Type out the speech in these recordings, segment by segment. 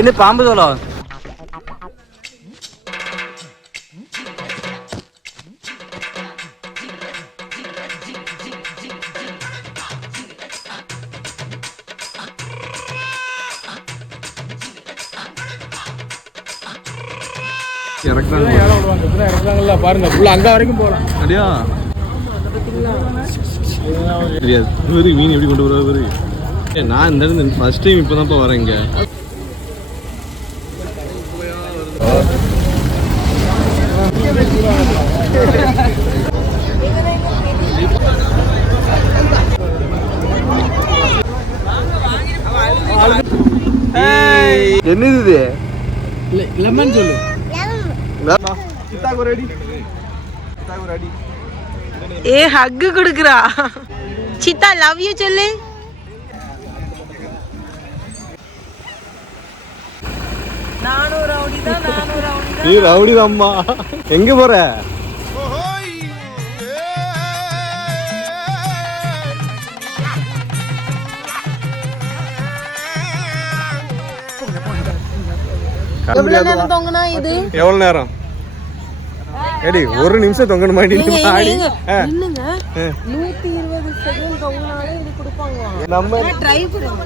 ini பாம்பு தோலா இறக்குறாங்கல்ல பாருங்க அங்க வரைக்கும் போகலாம் அப்படியா தெரியாது மீன் எப்படி கொண்டு வர நான் இந்த இடத்துல ஃபர்ஸ்ட் டைம் இப்போதான்ப்பா வரேன் இங்க என்னது இது லெமன் சொல்லு ஏ ஹக் குடுக்குறா சித்தா லவ் யூ சொல்லு நானும் ரவுடி தான் நீ ரவுடி தான்மா எங்க போற எவ்வளவு நேரம் தொங்கனா இது எவ்வளவு நேரம் ஏடி ஒரு நிமிஷம் தொங்கணும் மாடி இல்லங்க 120 செகண்ட் தொங்கனாலே இது கொடுப்பாங்க நம்ம ட்ரை பண்ணுங்க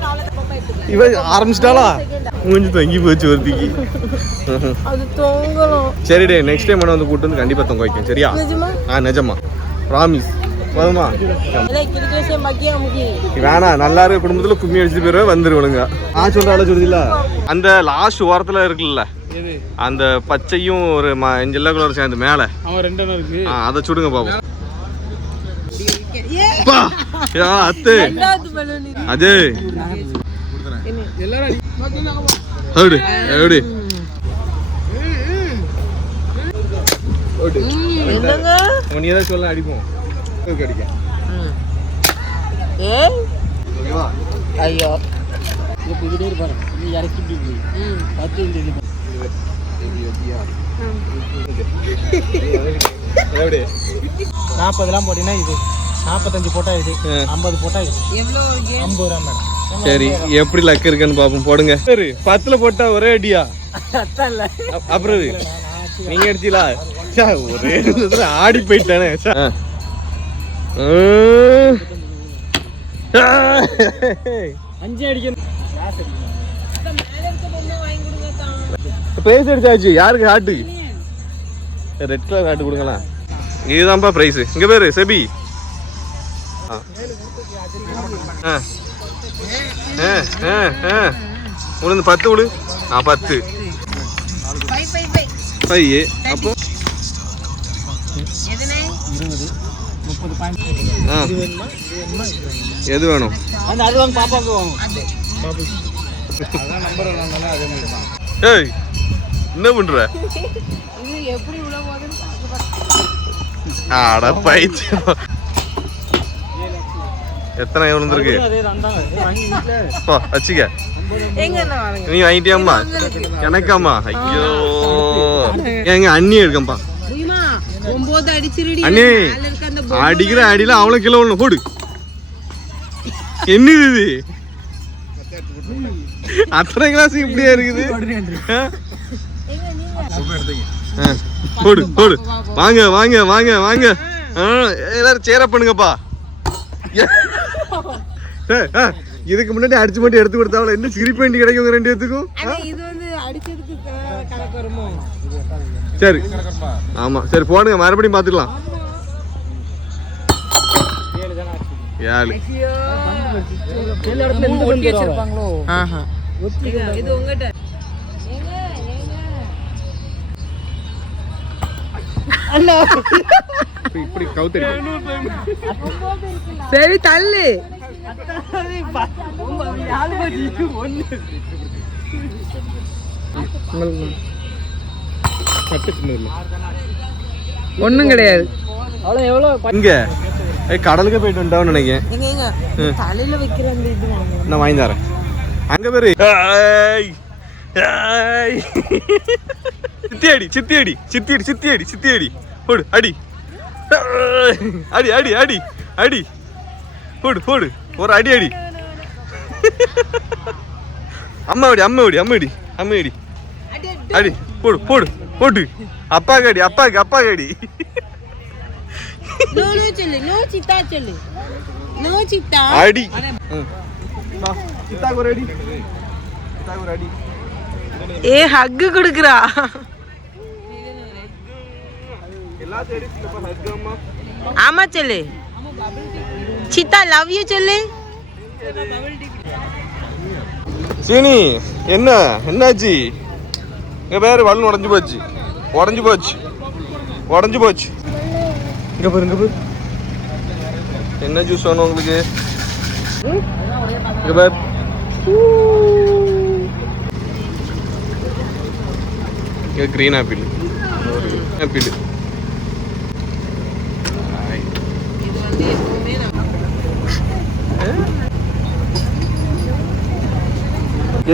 இவ ஆரம்பிச்சிட்டாளா மூஞ்சி தொங்கி போச்சு ஒருத்திக்கு அது தொங்கலாம் சரி டே நெக்ஸ்ட் டைம் வந்து கூட்டு வந்து கண்டிப்பா தொங்க வைக்கும் சரியா நிஜமா நிஜமா ப்ராமிஸ் போதுமா வேணா நல்லா இருக்கு குடும்பத்துல கும்மி அடிச்சுட்டு போயிடுவேன் வந்துருவனுங்க சொல்றாள் சொல்லுதில்ல அந்த லாஸ்ட் ஓரத்துல இருக்குல்ல அந்த பச்சையும் ஒரு எல்லோ கலர் சேர்ந்து மேல அதை சுடுங்க பாப்போம் அத்து அது எப்படி நீ ஏதாவது சொல்ல அடிப்போம் ஐயோ எப்படி 40 போட்டீங்கன்னா இது 45 போட்டா இது 50 போட்டா இது 50 ரூபா மேடம் சரி எப்படி லக் இருக்குன்னு பாப்போம் போடுங்க சரி 10ல போட்டா ஒரே அடியா அப்புறம் நீங்க அடிச்சீங்களா ஒரே ஆடி போயிட்டானே 5 அடிக்கணும் பிரைஸ் அடிச்சாச்சு யாருக்கு ஹார்ட் ரெட் கலர் ஹார்ட் கொடுங்களா இதுதான்ப்பா பிரைஸ் இங்க பேரு செபி உனது 10 விடு நான் 10 பையே அப்போ 20 எது வேணும் அது வாங்க பாப்பாக்கு வாங்க ஏய் என்ன பண்ற இது எப்படி உள்ள போகுதுன்னு அட பைத்தியம் எத்தனை விழுந்திருக்கு வச்சுக்க நீ வாங்கிட்டியாம்மா எனக்காம்மா ஐயோ எங்க அண்ணி இருக்கம்பா அண்ணி அடிக்கிற அடியில அவளும் கிலோ ஒண்ணு போடு என்னது இது அத்தனை கிளாஸ் இப்படியா இருக்குது போடு போடு வாங்க வாங்க வாங்க வாங்க எல்லாரும் சேர பண்ணுங்கப்பா இதுக்கு முன்னாடி அடிச்சு மட்டும் எடுத்து கொடுத்தாவல என்ன சிரிப்பு வேண்டி கிடைக்கும் ரெண்டு பேத்துக்கும் சரி ஆமா சரி போடுங்க மறுபடியும் பாத்துக்கலாம் 7 இப்படி கவுத்தடி சரி தள்ளு ஒண்ணும் கிடையாது இங்க கடலுக்கு போயிட்டு வந்துட்டான்னு நினைக்கிறேன். எங்க தலையில வைக்கிற அந்த இது வாங்க. நான் வாங்கி தரேன். அங்க பேரு சித்தியடி சித்தியடி சித்தியடி சித்தியடி சித்தியடி போடு அடி அடி அடி அடி அடி போடு போடு ஒரு அடி அடி. அம்மா அடி அம்மா அடி அம்மா அடி அம்மா அடி அடி போடு போடு போடு. அப்பா கடி அப்பாக்கு அப்பா கடி. நோ நோ சொல்லு நோ சித்தா சொல்லு நோ சித்தா அடி. சித்தாக்கு ஒரு அடி சித்தாக்கு ஒரு அடி. ஏ ஹக் குடுக்குறா. ஆமா சொல்லு சித்தா லவ் யூ சொல்லு. சீனி என்ன என்னாச்சு? இங்க பேரு வல்லு உடஞ்சு போச்சு உடஞ்சு போச்சு உடஞ்சு போச்சு. இங்க பாரு இங்க பாரு என்ன ஜூஸ் வேணும் உங்களுக்கு? இங்க பாரு இங்க கிரீன் ஆப்பிள் ஆப்பிள்.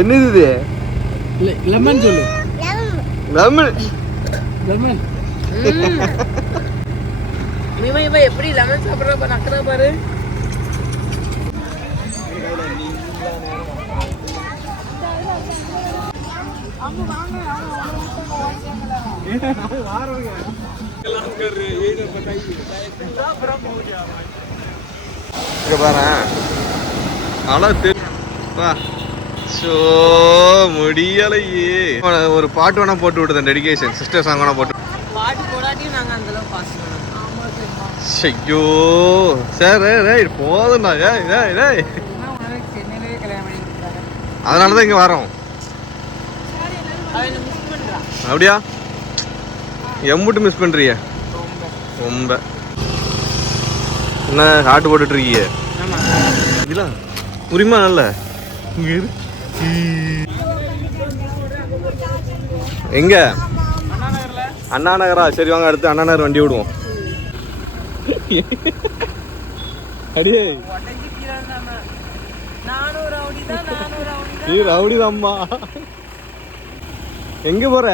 என்னது இது? லெமன் சொல்லு. Lemon lemon. இவன் எப்படி லெமன் சாப்பிடுற நக்கற பாரு. இங்க பாரு அழ முடியலையே. ஒரு பாட்டு வேணா போட்டு விட்டுதேன். டெடிகேஷன் சிஸ்டர் சாங் வேணா போட்டு. பாட்டு போடாட்டியும் நாங்க அந்த அளவுக்கு பாஸ் பண்ணுவோம். ஐயோ சார் போதும்ண்ணா. அதனாலதான் இங்க வரோம். அப்படியா? எம்புட்டு மிஸ் பண்றிய? ரொம்ப என்ன ஆட்டு போட்டுட்டு இருக்கீங்க? இல்ல உரிமா நல்ல எங்க அண்ணா நகரா? சரி வாங்க அடுத்து அண்ணா நகர் வண்டி விடுவோம். அடியே ரவுடிதாம்மா. எங்க போற?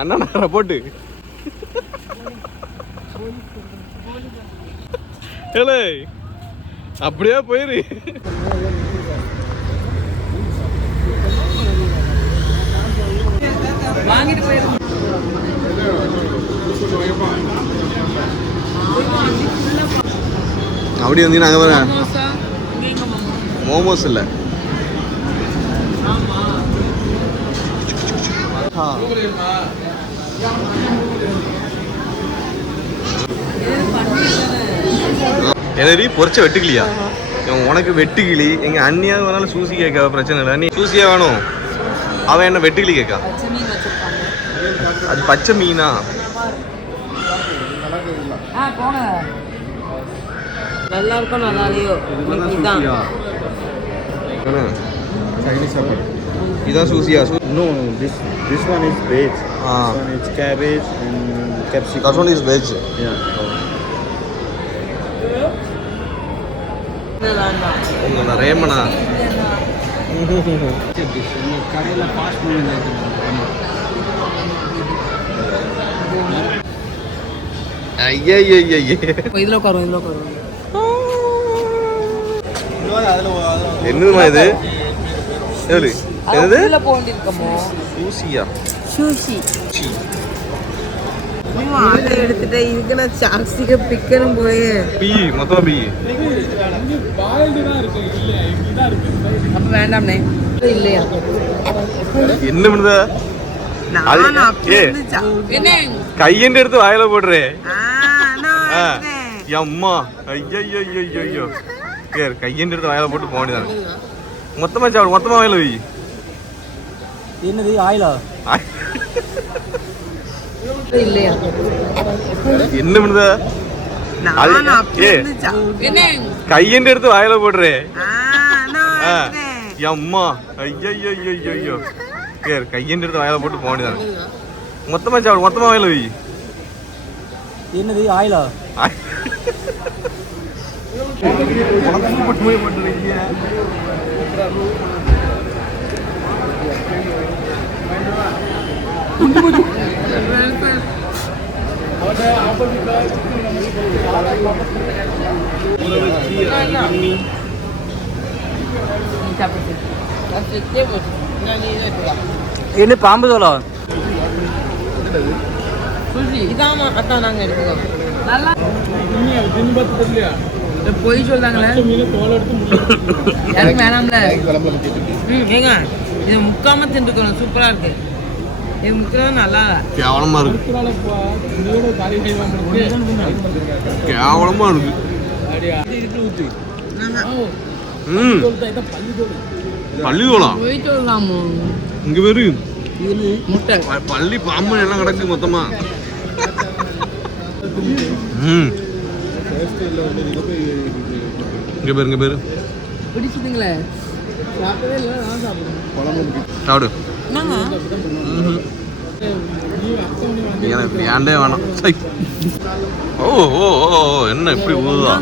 அண்ணா நகரா போட்டு அப்படியே போயிரு. அப்படி வந்தீங்கன்னா அங்க பாரு மோமோஸ் இல்ல. என்னடி பொரிச்ச வெட்டுக்கிளியா? உனக்கு வெட்டுக்கிளி. எங்க அண்ணியா வேணாலும் சூசி கேட்க பிரச்சனை இல்லை. நீ சூசியா வேணும், அவன் என்ன வெட்டுக்கிளி கேட்கா? அது பச்சை மீனா? நல்லா இருக்கும் நல்லா இல்லையோ சைனீஸ் சாப்பாடு இதான் சூசியா? No, this one is veg. This one is cabbage and capsicum. That one is veg. Yeah. ரேமனா கடையில் ஃபாஸ்ட் ஃபுட் ஐயா இதுல உட்காரும் இதுல உட்காரும். என்னதுமா இது? என்னது? உள்ள போண்டி இருக்கமோ சூசியா? சூஷி. அதை எடுத்துட்டு இதுக்கு நான் சாக்ஸ்டிக்க பிக்கணும் போயே. பீ மொத்தமா பீ. அப்ப வேண்டாம்னே இல்லையா? என்ன பண்ணுதா? கையெண்டு எடுத்து வாயில போடுறே. அம்மா ஐயோ கையெண்டு எடுத்து வாயில போட்டு போக வேண்டியதானே. மொத்தமா சாப்பிடு, மொத்தமா வாயில வை. என்னது ஆயிலா? இல்லையா? என்ன பண்ணுதா? கையெண்டு எடுத்து வாயில போடுறே. அம்மா ஐயோ கையெண்டு எடுத்து வாயில போட்டு போக வேண்டியதானே. மொத்தமா சாப்பிடு, மொத்தமா வாயில வை. என்னது ஆயிலா? என்ன பாம்பு தோலா? இதாமா அதான் நாங்க எடுத்துக்கோம். நல்லா பொய் சொல்றாங்களே. எனக்கு வேணாம்ல. ஏங்க இது முக்காம திண்டுக்கணும். சூப்பரா இருக்கு. இது முக்கலாம் நல்லா கேவலமா இருக்கு. கேவலமா இருக்கு. பள்ளிதோளா? பொய் சொல்லலாமோ? இங்க பேரு முட்டை பள்ளி பாம்பு எல்லாம் கிடக்கு மொத்தமா. இங்க பேரு பிடிச்சதுங்களே. சாப்பிடவே இல்லை. நான் சாப்பிடுறேன். சாப்பிடு. என்னங்க எனக்கு ஏண்டே வேணாம். ஓ ஓ ஓ என்ன இப்படி ஊதுதா?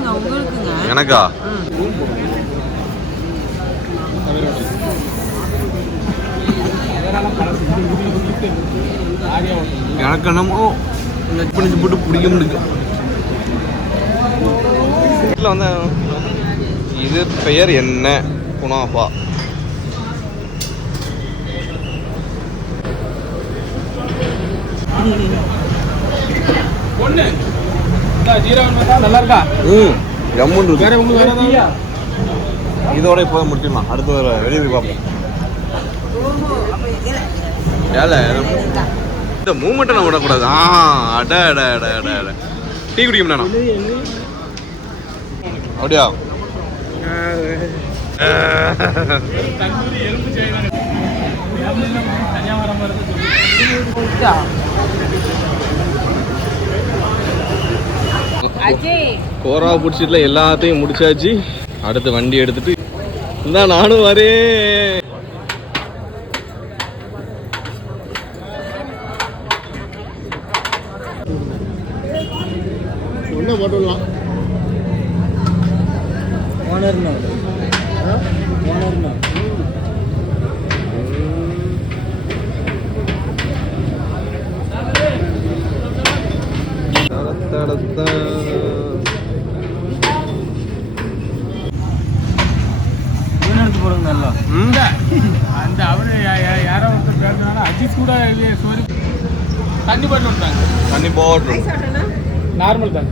எனக்கா? எனக்கு என்னமோ நெட் பண்ணி போட்டு பிடிக்க முடியுது. வீட்டில் வந்து இது பெயர் என்ன? குனாஃபா. நல்லா இருக்கா? ஜம்முன் இருக்கு. இதோட போய் முடிச்சிடலாம். அடுத்து வெளியே போய் பார்ப்போம். ஏல இந்த மூமெண்ட்டை நான் விடக்கூடாது. அட அட அட அட அட டீ குடிக்க முடியாண்ணா? அப்படியா? கோரா பிடிச்சிட்டுல எல்லாத்தையும் முடிச்சாச்சு. அடுத்து வண்டி எடுத்துட்டு இந்தா நானும் வரேன். ஒன்றும் போட்டுடலாம். எடுத்து போடுங்க நல்லா. அந்த அவரு யாரோ ஒருத்தர் பேசுனால அஜித் கூட தண்ணி பாட்டில் விட்டாங்க. தண்ணி பாட்டில் நார்மல் தான்.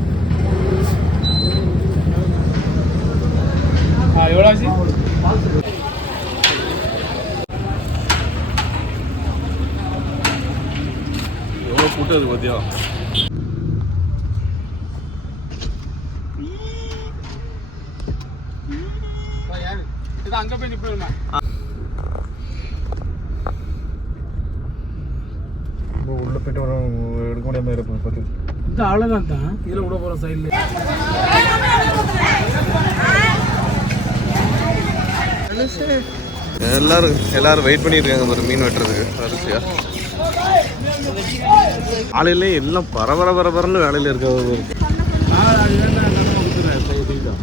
எவ்வளோ ஆச்சு? எவ்வளோ கூட்டம் இருக்கு பார்த்தியா? அங்கே போய் நிற்பேன். உள்ள போயிட்டு வர எடுக்க முடியாம இருப்போம். பார்த்து இது அவ்வளோதான் தான். இதில் விட போகிற சைடில் எல்லாரும் வெயிட் பண்ணிட்டு இருக்காங்க ஒரு மீன் வெட்டுறதுக்கு. வரிசையா ஆலையில எல்லாம் பரபரன்னு வேலையில இருக்க.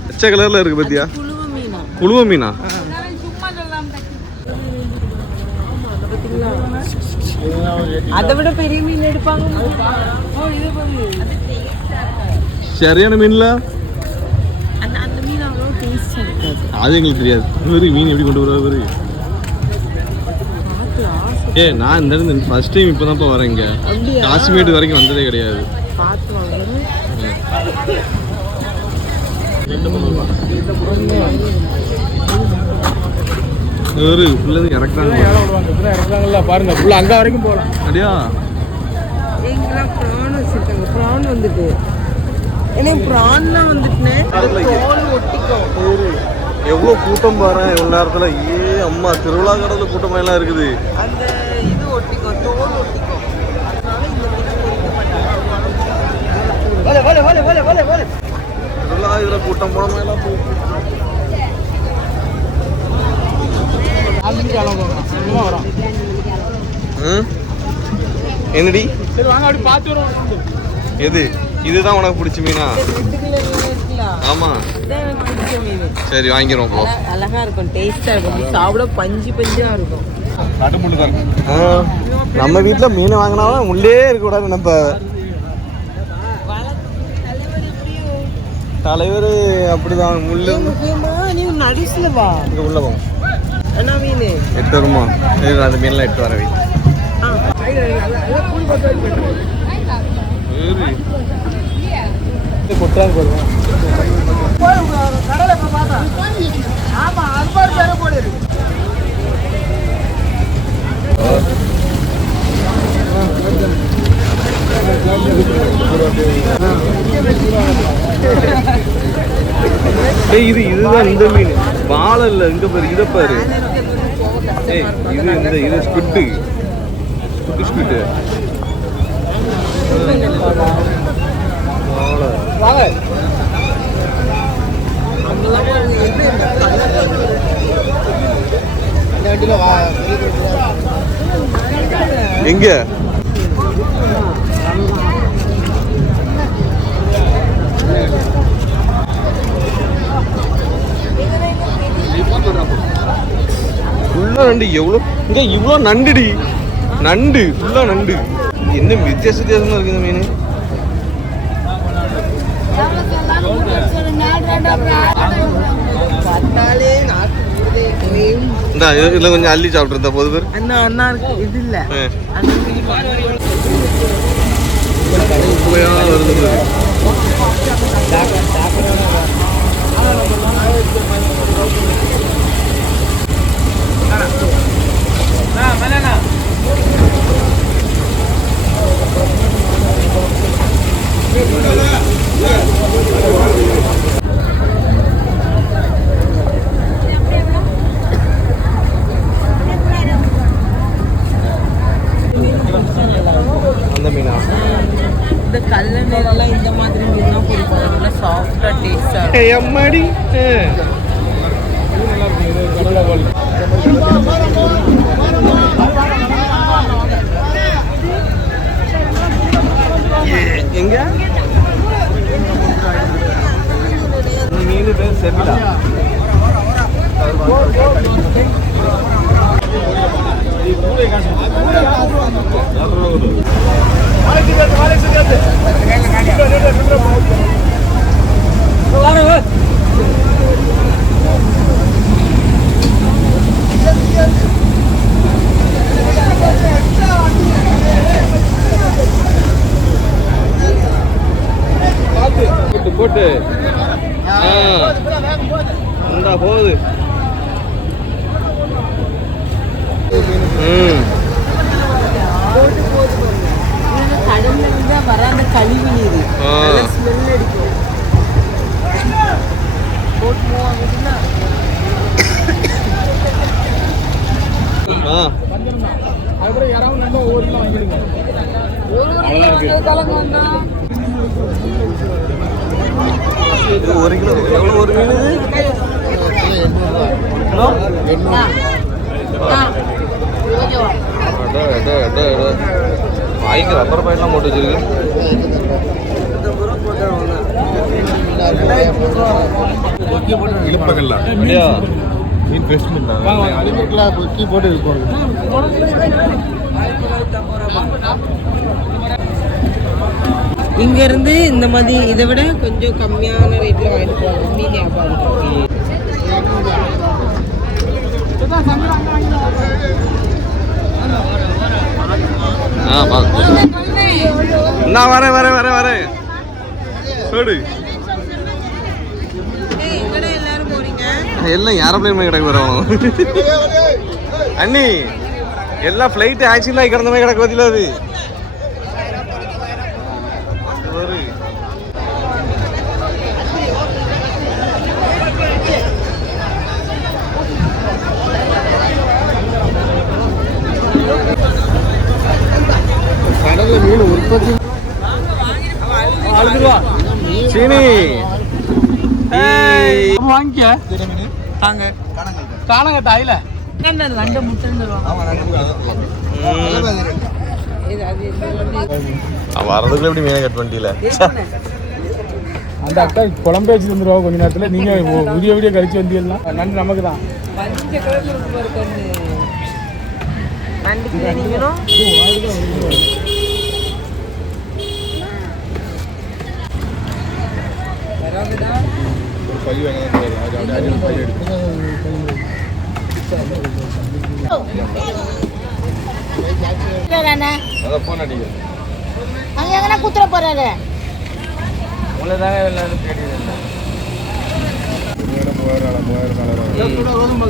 பச்சை கலர்ல இருக்கு பாத்தியா? குழுவ மீனா? அதை விட பெரிய மீன் எடுப்பாங்க. சரியான மீன்ல அந்த மீன் அவ்வளோ டேஸ்ட் இருக்காது. அது எங்களுக்கு தெரியாது. மீன் எப்படி கொண்டு வருவாரு? நான் இந்த ஃபர்ஸ்ட் டைம் இப்போதான் வரேன். இங்க காசிமேடு வரைக்கும் வந்ததே கிடையாது. பார்த்து வாங்க. இறக்குறாங்கல்ல பாருங்க. ஃபுல்லாக அங்கே வரைக்கும் போகலாம். அப்படியா? எங்கெல்லாம் ப்ரான் வச்சுருக்காங்க. ப்ரான் வந்துட்டு எனக்கு ப்ரான்லாம் வந்துட்டுனேன். எவ்வளோ கூட்டம் பாரு இவ்வளோ நேரத்தில். அம்மா திருவிழா கடலில் கூட்டமாக எல்லாம் இருக்குது. அந்த இது ஒட்டிக்கும், தோல் ஒட்டிக்கும். திருவிழா இதில் கூட்டம் போனோம் எல்லாம் போகும். என்னடி? சரி வாங்க அப்படி பார்த்து வருவோம். எது? இதுதான் உனக்கு பிடிச்ச மீனா? ரெட் கலர்ல இருக்குல்ல, ஆமா. இதான் எனக்கு பிடிச்ச மீன். சரி வாங்கிடுவோம் போ. அழகா இருக்கும், டேஸ்டா இருக்கும், சாப்பிட பஞ்சு பஞ்சா இருக்கும். நம்ம வீட்டுல மீன் வாங்கினாலும் முள்ளே இருக்க கூடாது. நம்ம தலைவர் அப்படிதான் முள்ளு. நீ நடிசுல வா, இங்க உள்ள போ. என்ன மீன் எட்டு வருமா? அந்த மீன்லாம் எட்டு வரவே. இதுதான் இந்த மீன். வாழை இல்ல, இங்க பாரு, இத பாரு. இது ஸ்குட்டு ஸ்குட்டு. எங்க ஃபுல்லா நண்டு. எவ்வளோ இங்க இவ்வளோ நண்டுடி, நண்டு ஃபுல்லா நண்டு. என்ன வித்தியாச வித்தியாசமா இருக்கு இந்த மீன். இந்த இதுல கொஞ்சம் அள்ளி சாப்பிட்டு போது பேர். இது இல்ல அந்த மீனா? இந்த கல்ல நேரெல்லாம் இந்த மாதிரி மீன் தான் பிடிக்கும், சாஃப்டா டேஸ்டா. எம்மாடி எங்க மீன் பேர் செவிலா. போட்டு இந்தா போகுது. கடல்ல இருந்து வர அந்த கழிவு நீர் ஸ்மெல் அடிக்கும். போட் மூவ் ஆகுதுன்னா அதுக்கப்புறம் யாராவது நல்லா ஒவ்வொரு கிலோ வாங்கிடுங்க. ஒரு கிலோ எவ்வளோ? ஒரு மீன் வாய்க்கு ரப்பர் பாயிண்ட்லாம் போட்டு வச்சிருக்கு. இங்க இருந்து இந்த மாதிரி இதை விட கொஞ்சம் கம்மியான ரேட்ல வாங்கிட்டு போவாங்க மீன் வியாபாரம். நான் வரேன் வரேன் வரேன் வரேன். சொல்லு எல்லாரும் போறீங்க? எல்லாம் ஏரோப்ளேன் கிடக்கு வரோம். அண்ணி எல்லாம் ஃப்ளைட் ஆக்சிடென்ட் ஆகி கிடந்த மாதிரி கிடக்கு பதில. அது கடல்ல மீன் உற்பத்தி சீனி வாங்கிக்க தாங்க காலங்கட்ட ஆயில நண்டு முட்டை வரதுக்குள்ள எப்படி மீனை கட் பண்ணிட்டீல? அந்த அக்கா குழம்பு வச்சு வந்துடுவாங்க கொஞ்ச நேரத்தில். நீங்கள் விடிய விடிய கழிச்சு வந்தீங்கன்னா நன்றி நமக்கு தான். ஒரு பள்ளி போன் அடிக்க அங்க எங்கனா குத்துற போறாரு. உங்களதாங்க எல்லாரும் கேட்டீங்க. 3000 கோதுமை